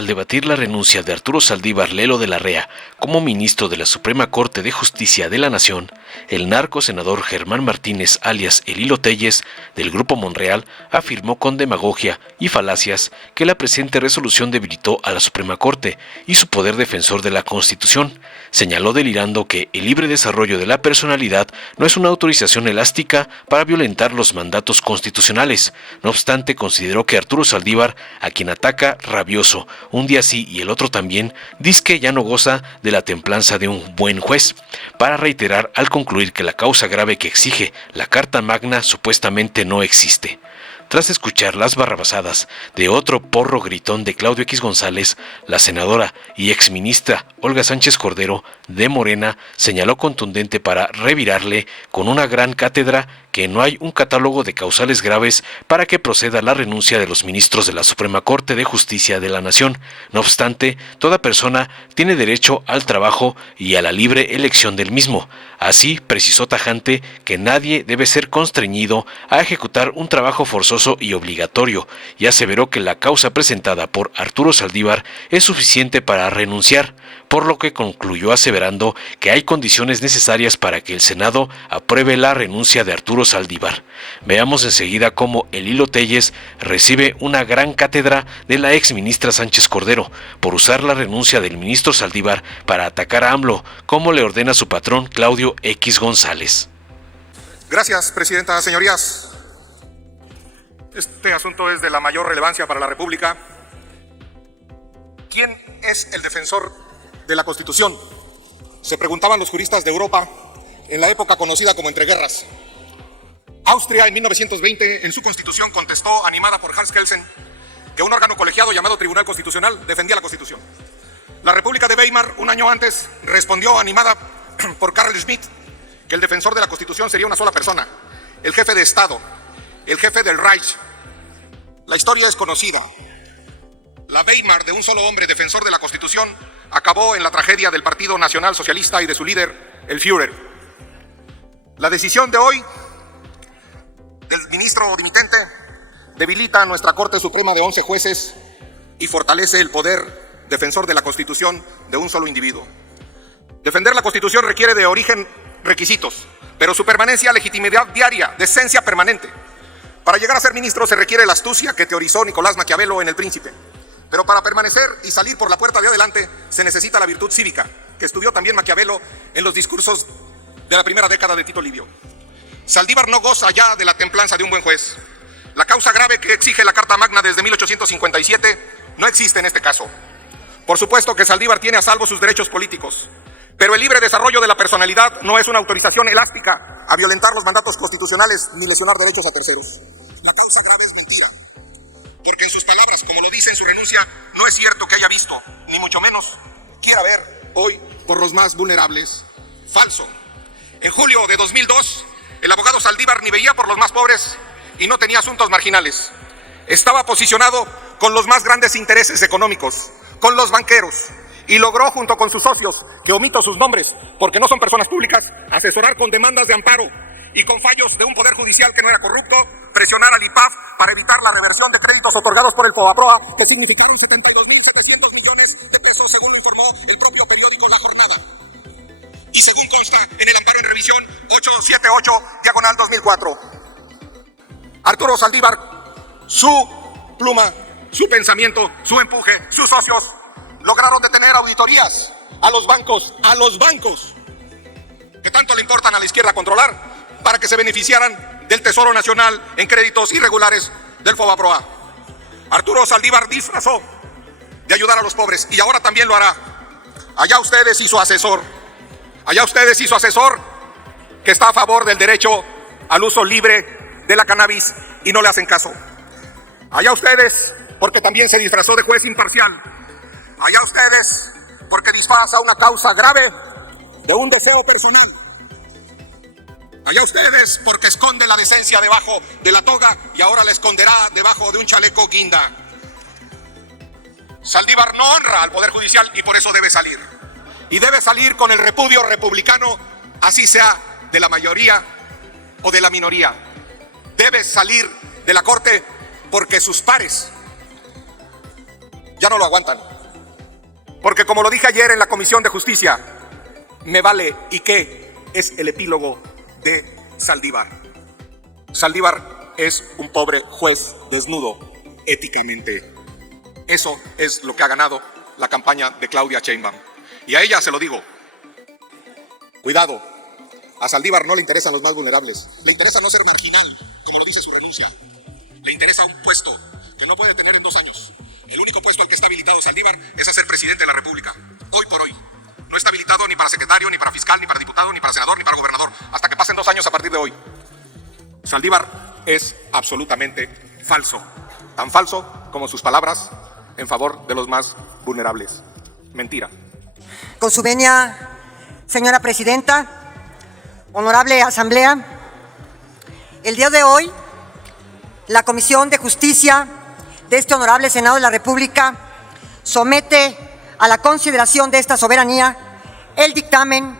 al debatir la renuncia de Arturo Saldívar Lelo de la Rea como ministro de la Suprema Corte de Justicia de la Nación, el narco senador Germán Martínez alias El Hilo Telles del Grupo Monreal afirmó con demagogia y falacias que la presente resolución debilitó a la Suprema Corte y su poder defensor de la Constitución. Señaló delirando que el libre desarrollo de la personalidad no es una autorización elástica para violentar los mandatos constitucionales. No obstante, consideró que Arturo Saldívar, a quien ataca rabioso un día sí y el otro también, dizque ya no goza de la templanza de un buen juez, para reiterar al concluir que la causa grave que exige la Carta Magna supuestamente no existe. Tras escuchar las barrabasadas de otro porro gritón de Claudio X González, la senadora y exministra Olga Sánchez Cordero, de Morena, señaló contundente para revirarle con una gran cátedra que no hay un catálogo de causales graves para que proceda la renuncia de los ministros de la Suprema Corte de Justicia de la Nación. No obstante, toda persona tiene derecho al trabajo y a la libre elección del mismo. Así, precisó tajante que nadie debe ser constreñido a ejecutar un trabajo forzoso y obligatorio, y aseveró que la causa presentada por Arturo Saldívar es suficiente para renunciar, por lo que concluyó aseverando que hay condiciones necesarias para que el Senado apruebe la renuncia de Arturo Saldívar. Veamos enseguida cómo El Hilo Telles recibe una gran cátedra de la exministra Sánchez Cordero por usar la renuncia del ministro Saldívar para atacar a AMLO, como le ordena su patrón Claudio X González. Gracias, Presidenta. Señorías, este asunto es de la mayor relevancia para la República. ¿Quién es el defensor de la Constitución?, se preguntaban los juristas de Europa en la época conocida como entreguerras. Austria, en 1920, en su Constitución contestó, animada por Hans Kelsen, que un órgano colegiado llamado Tribunal Constitucional defendía la Constitución. La República de Weimar, un año antes, respondió, animada por Carl Schmitt, que el defensor de la Constitución sería una sola persona, el jefe de Estado, el jefe del Reich. La historia es conocida. La Weimar de un solo hombre, defensor de la Constitución, acabó en la tragedia del Partido Nacional Socialista y de su líder, el Führer. La decisión de hoy del ministro dimitente debilita a nuestra Corte Suprema de 11 jueces y fortalece el poder defensor de la Constitución de un solo individuo. Defender la Constitución requiere de origen requisitos, pero su permanencia, legitimidad diaria, decencia permanente. Para llegar a ser ministro se requiere la astucia que teorizó Nicolás Maquiavelo en El Príncipe. Pero para permanecer y salir por la puerta de adelante se necesita la virtud cívica, que estudió también Maquiavelo en los discursos de la primera década de Tito Livio. Saldívar no goza ya de la templanza de un buen juez. La causa grave que exige la Carta Magna desde 1857 no existe en este caso. Por supuesto que Saldívar tiene a salvo sus derechos políticos, pero el libre desarrollo de la personalidad no es una autorización elástica a violentar los mandatos constitucionales ni lesionar derechos a terceros. La causa grave es mentira, porque en sus palabras, como lo dice en su renuncia, no es cierto que haya visto, ni mucho menos quiera ver hoy por los más vulnerables. Falso. En julio de 2002, el abogado Saldívar ni veía por los más pobres y no tenía asuntos marginales. Estaba posicionado con los más grandes intereses económicos, con los banqueros, y logró, junto con sus socios, que omito sus nombres porque no son personas públicas, asesorar con demandas de amparo y con fallos de un poder judicial que no era corrupto, presionar al IPAF para evitar la reversión de créditos otorgados por el FOBAPROA, que significaron 72.700 millones de pesos, según lo informó el propio periódico La Jornada. Y según consta en el amparo en revisión 878/2004. Arturo Saldívar, su pluma, su pensamiento, su empuje, sus socios, lograron detener auditorías a los bancos, que tanto le importan a la izquierda controlar, para que se beneficiaran del Tesoro Nacional en créditos irregulares del FOBAPROA. Arturo Saldívar disfrazó de ayudar a los pobres y ahora también lo hará. Allá ustedes y su asesor, que está a favor del derecho al uso libre de la cannabis y no le hacen caso. Allá ustedes, porque también se disfrazó de juez imparcial. Allá ustedes, porque disfraza una causa grave de un deseo personal. Allá ustedes, porque esconde la decencia debajo de la toga y ahora la esconderá debajo de un chaleco guinda. Saldívar no honra al Poder Judicial y por eso debe salir. Y debe salir con el repudio republicano, así sea de la mayoría o de la minoría. Debe salir de la Corte porque sus pares ya no lo aguantan. Porque como lo dije ayer en la Comisión de Justicia, me vale y qué es el epílogo de Saldívar. Saldívar es un pobre juez desnudo éticamente. Eso es lo que ha ganado la campaña de Claudia Sheinbaum. Y a ella se lo digo, cuidado, a Saldívar no le interesan los más vulnerables, le interesa no ser marginal, como lo dice su renuncia. Le interesa un puesto que no puede tener en 2 años. El único puesto al que está habilitado Saldívar es a ser presidente de la República. Hoy por hoy. No está habilitado ni para secretario, ni para fiscal, ni para diputado, ni para senador, ni para gobernador, hasta que pasen 2 años a partir de hoy. Saldívar es absolutamente falso. Tan falso como sus palabras en favor de los más vulnerables. Mentira. Con su venia, señora presidenta, honorable asamblea, el día de hoy, la Comisión de Justicia de este honorable Senado de la República somete a la consideración de esta soberanía el dictamen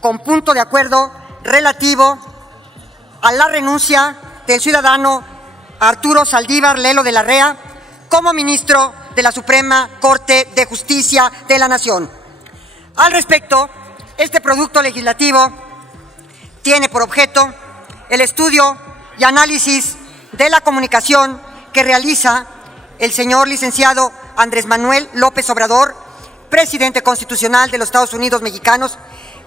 con punto de acuerdo relativo a la renuncia del ciudadano Arturo Saldívar Lelo de la Rea como ministro de la Suprema Corte de Justicia de la Nación. Al respecto, este producto legislativo tiene por objeto el estudio y análisis de la comunicación que realiza el señor licenciado Andrés Manuel López Obrador, presidente constitucional de los Estados Unidos mexicanos,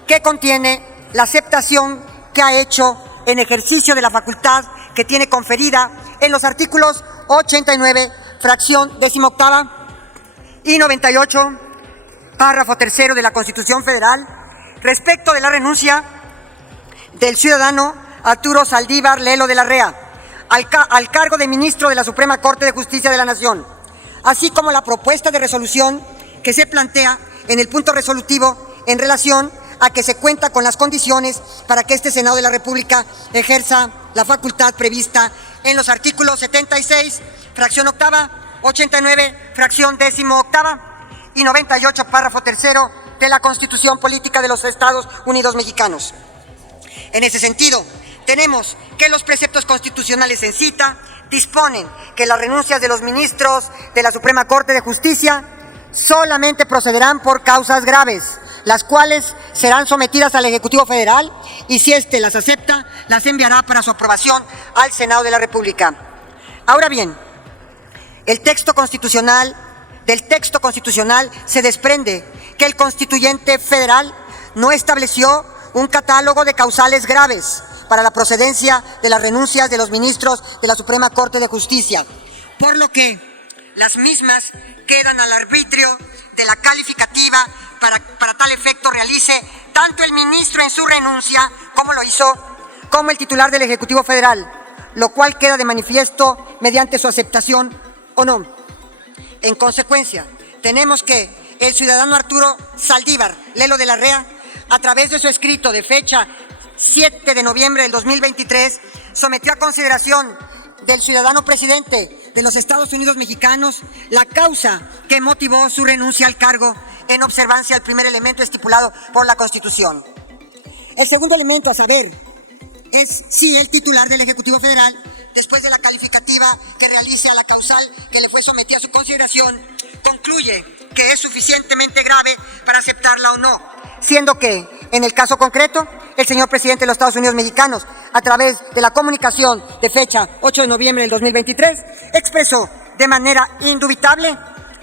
que contiene la aceptación que ha hecho en ejercicio de la facultad que tiene conferida en los artículos 89, fracción 18ª y 98, párrafo 3 de la Constitución Federal, respecto de la renuncia del ciudadano Arturo Saldívar Lelo de la Rea al cargo de ministro de la Suprema Corte de Justicia de la Nación, así como la propuesta de resolución que se plantea en el punto resolutivo en relación a que se cuenta con las condiciones para que este Senado de la República ejerza la facultad prevista en los artículos 76, fracción 8ª, 89, fracción 18ª y 98, párrafo 3 de la Constitución Política de los Estados Unidos Mexicanos. En ese sentido, tenemos que los preceptos constitucionales en cita disponen que las renuncias de los ministros de la Suprema Corte de Justicia solamente procederán por causas graves, las cuales serán sometidas al Ejecutivo Federal y si éste las acepta, las enviará para su aprobación al Senado de la República. Ahora bien, del texto constitucional se desprende que el constituyente federal no estableció un catálogo de causales graves para la procedencia de las renuncias de los ministros de la Suprema Corte de Justicia, por lo que las mismas quedan al arbitrio de la calificativa para tal efecto realice tanto el ministro en su renuncia, como lo hizo, como el titular del Ejecutivo Federal, lo cual queda de manifiesto mediante su aceptación o no. En consecuencia, tenemos que el ciudadano Arturo Saldívar Lelo de la Rea, a través de su escrito de fecha 7 de noviembre del 2023, sometió a consideración del ciudadano presidente de los Estados Unidos mexicanos la causa que motivó su renuncia al cargo en observancia al primer elemento estipulado por la Constitución. El segundo elemento a saber es si el titular del Ejecutivo Federal, después de la calificativa que realice a la causal que le fue sometida a su consideración, concluye que es suficientemente grave para aceptarla o no, siendo que, en el caso concreto, el señor presidente de los Estados Unidos mexicanos, a través de la comunicación de fecha 8 de noviembre del 2023, expresó de manera indubitable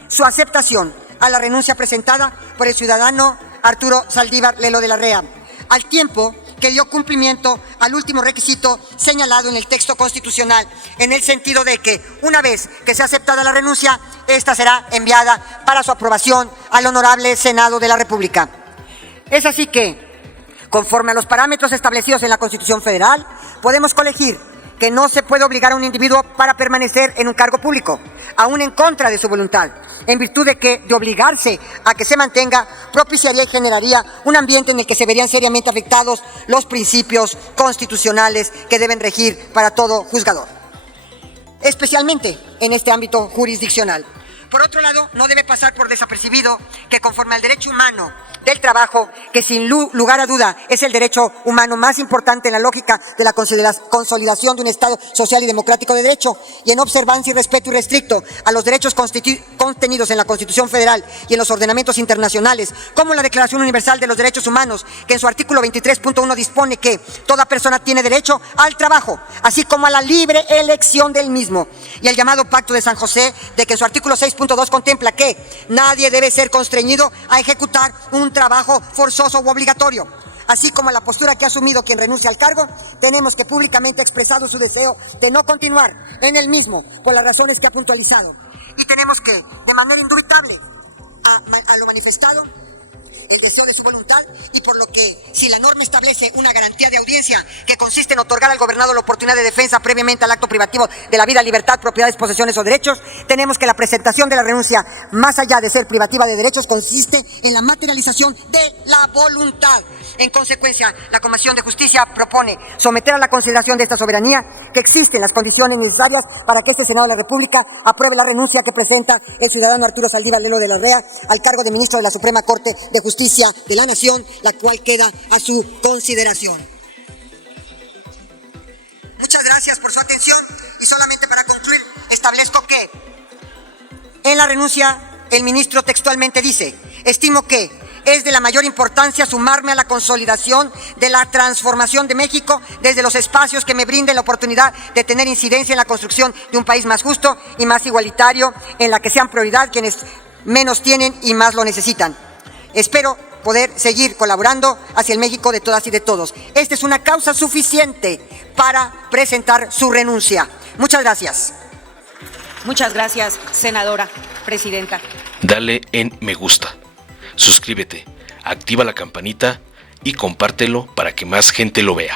su aceptación a la renuncia presentada por el ciudadano Arturo Saldívar Lelo de la Rea, al tiempo que dio cumplimiento al último requisito señalado en el texto constitucional, en el sentido de que, una vez que sea aceptada la renuncia, esta será enviada para su aprobación al honorable Senado de la República. Es así que, conforme a los parámetros establecidos en la Constitución Federal, podemos colegir que no se puede obligar a un individuo para permanecer en un cargo público, aún en contra de su voluntad, en virtud de que, de obligarse a que se mantenga, propiciaría y generaría un ambiente en el que se verían seriamente afectados los principios constitucionales que deben regir para todo juzgador, especialmente en este ámbito jurisdiccional. Por otro lado, no debe pasar por desapercibido que conforme al derecho humano del trabajo, que sin lugar a duda es el derecho humano más importante en la lógica de la consolidación de un Estado social y democrático de derecho, y en observancia y respeto irrestricto a los derechos contenidos en la Constitución Federal y en los ordenamientos internacionales, como la Declaración Universal de los Derechos Humanos, que en su artículo 23.1 dispone que toda persona tiene derecho al trabajo, así como a la libre elección del mismo, y el llamado Pacto de San José, de que en su artículo 6.2 contempla que nadie debe ser constreñido a ejecutar un trabajo forzoso u obligatorio. Así como la postura que ha asumido quien renuncia al cargo, tenemos que públicamente ha expresado su deseo de no continuar en el mismo por las razones que ha puntualizado. Y tenemos que, de manera indubitable, a lo manifestado, el deseo de su voluntad, y por lo que, si la norma establece una garantía de audiencia que consiste en otorgar al gobernado la oportunidad de defensa previamente al acto privativo de la vida, libertad, propiedades, posesiones o derechos, tenemos que la presentación de la renuncia, más allá de ser privativa de derechos, consiste en la materialización de la voluntad. En consecuencia, la Comisión de Justicia propone someter a la consideración de esta soberanía que existen las condiciones necesarias para que este Senado de la República apruebe la renuncia que presenta el ciudadano Arturo Saldívar Lelo de la Rea al cargo de ministro de la Suprema Corte de Justicia de la Nación, la cual queda a su consideración. Muchas gracias por su atención, y solamente para concluir, establezco que en la renuncia el ministro textualmente dice: estimo que es de la mayor importancia sumarme a la consolidación de la transformación de México desde los espacios que me brinden la oportunidad de tener incidencia en la construcción de un país más justo y más igualitario, en la que sean prioridad quienes menos tienen y más lo necesitan. Espero poder seguir colaborando hacia el México de todas y de todos. Esta es una causa suficiente para presentar su renuncia. Muchas gracias. Muchas gracias, senadora presidenta. Dale en me gusta, suscríbete, activa la campanita y compártelo para que más gente lo vea.